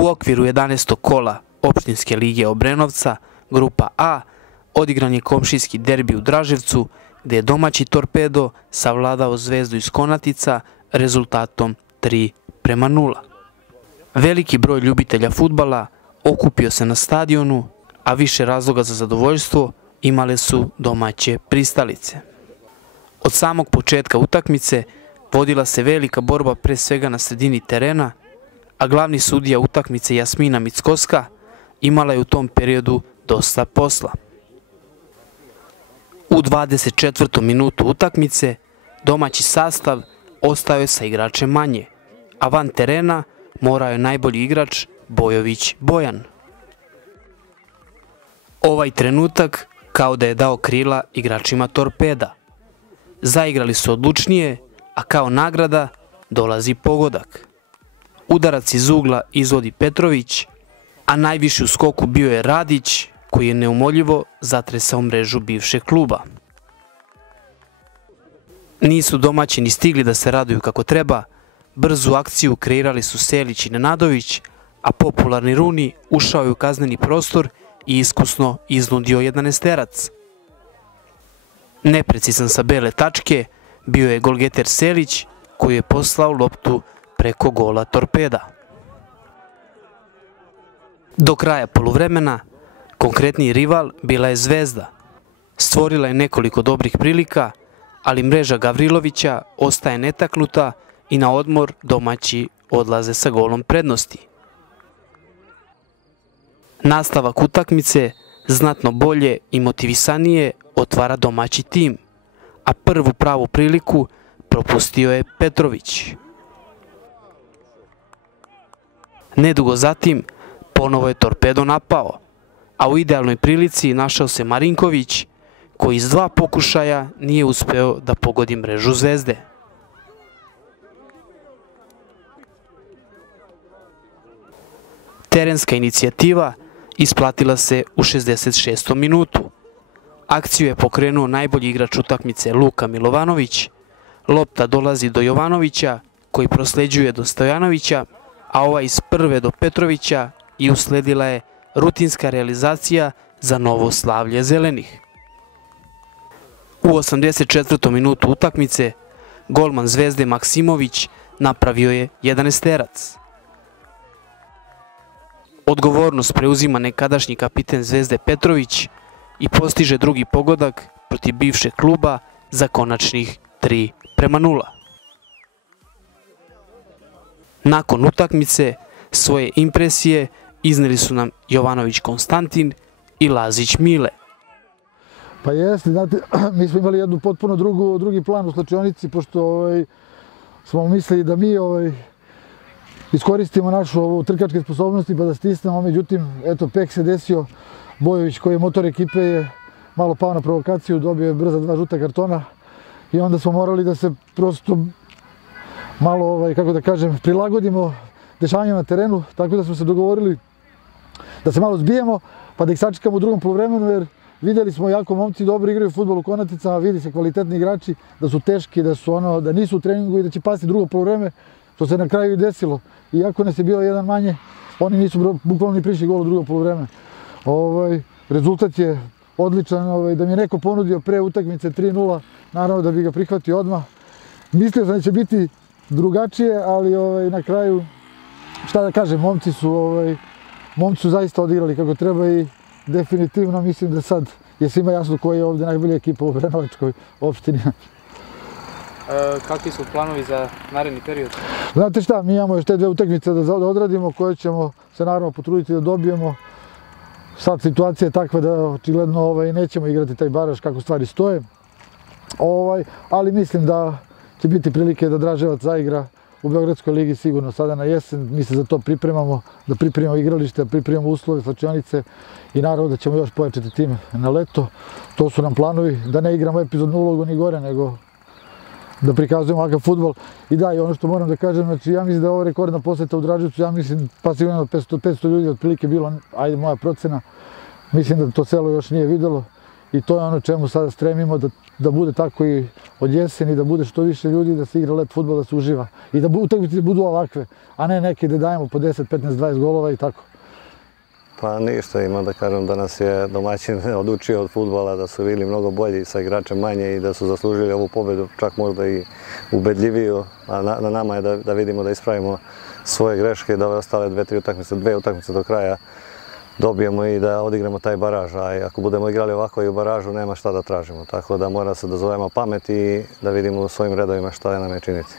U okviru 11. kola Opštinske lige Obrenovca, grupa A, odigran je komšijski derbi u Draževcu, gdje je domaći Torpedo savladao Zvezdu iz Konatica rezultatom 3:0. Veliki broj ljubitelja fudbala okupio se na stadionu, a više razloga za zadovoljstvo imale su domaće pristalice. Od samog početka utakmice vodila se velika borba pre svega na sredini terena, a glavni sudija utakmice Jasmina Mickoska imala je u tom periodu dosta posla. U 24. minutu utakmice domaći sastav ostao je sa igračem manje, a van terena morao je najbolji igrač Bojović Bojan. Ovaj trenutak kao da je dao krila igračima Torpeda. Zaigrali su odlučnije, a kao nagrada dolazi pogodak. Udarac iz ugla izvodi Petrović, a najviši u skoku bio je Radić, koji je neumoljivo zatresao mrežu bivšeg kluba. Nisu domaćini stigli da se raduju kako treba, brzu akciju kreirali su Selić i Nenadović, a popularni Runi ušao je u kazneni prostor i iskusno iznudio 11-terac. Neprecizan sa bele tačke bio je golgeter Selić, koji je poslao loptu preko gola Torpeda. Do kraja poluvremena konkretni rival bila je Zvezda. Stvorila je nekoliko dobrih prilika, ali mreža Gavrilovića ostaje netaknuta i na odmor domaći odlaze sa golom prednosti. Nastavak utakmice znatno bolje i motivisanije otvara domaći tim, a prvu pravu priliku propustio je Petrović. Nedugo zatim ponovo je Torpedo napao, a u idealnoj prilici našao se Marinković, koji iz 2 pokušaja nije uspeo da pogodi mrežu Zvezde. Terenska inicijativa isplatila se u 66. minutu. Akciju je pokrenuo najbolji igrač utakmice Luka Milovanović, lopta dolazi do Jovanovića, koji prosleđuje do Stojanovića, a ova iz prve do Petrovića i usledila je rutinska realizacija za novo slavlje zelenih. U 84. minutu utakmice golman Zvezde Maksimović napravio je 11-terac. Odgovornost preuzima nekadašnji kapiten Zvezde Petrović i postiže drugi pogodak protiv bivšeg kluba za konačnih 3:0. Nakon utakmice svoje impresije izneli su nam Jovanović Konstantin i Lazić Mile. Pa jeste, znate, mi smo imali jednu potpuno drugi plan u slačionici, pošto smo mislili da mi iskoristimo našu trkačke sposobnosti pa da stisnemo, međutim, eto, pek se desio. Bojović, koji je motor ekipe, je malo pao na provokaciju, dobio je brza 2 žuta kartona i onda smo morali da se prosto malo, kako da kažem, prilagodimo dešavanjima na terenu, tako da smo se dogovorili da se malo zbijemo, pa da ih sačekamo u drugom poluvremenu, jer vidjeli smo jako momci dobro igraju fudbal u Konaticama, vidi se kvalitetni igrači, da su teški, da nisu u treningu i da će pasti drugo poluvreme, što se na kraju i desilo. Iako nas je bilo jedan manje, oni nisu bukvalno ni prišli gol u drugo poluvreme. Rezultat je odličan, da mi je neko ponudio pre utakmice 3:0, naravno da bi ga prihvatio odmah. Mislio sam da će biti drugačije, ali na kraju, šta da kažem, momci su zaista odigrali kako treba i definitivno mislim da sad je svima jasno koji je ovdje najbolja ekipa u Obrenovačkoj opštini. Kakvi su planovi za naredni period? Znate šta, mi imamo još te 2 utakmice da odradimo, koje ćemo se naravno potruditi da dobijemo. Sad situacija je takva da očigledno nećemo igrati taj baraž kako stvari stoje. Ali mislim da će biti prilike da Draževac zaigra u Beogradskoj ligi sigurno sada na jesen. Mi se za to pripremamo, da pripremimo igralište, da pripremimo uslove, slačionice i naravno da ćemo još pojačati tim na leto. To su nam planovi, da ne igramo epizodnu ulogu ni gore, nego da prikazujemo ovakav fudbal. I da, i ono što moram da kažem, znači ja mislim da je ovo rekordna poseta u Draževcu, ja mislim pa sigurno 500 ljudi otprilike bilo, ajde moja procena, mislim da to selo još nije videlo I to je ono čemu sada stremimo, da bude tako i od jeseni, da bude što više ljudi, da se igra lep fudbal, da se uživa. I da utakmice budu ovakve, a ne neke da dajemo po 10, 15, 20 golova i tako. Pa ništa, imam da kažem da nas je domaćin odučio od fudbala, da su bili mnogo bolji sa igračem manje i da su zaslužili ovu pobedu, čak možda i ubedljiviju. A na nama je da vidimo da ispravimo svoje greške i da ove ostale dve utakmice do kraja dobijemo i da odigramo taj baraž. A ako budemo igrali ovako i u baražu, nema šta da tražimo. Tako da mora se da zovemo pamet i da vidimo u svojim redovima šta nam je činiti.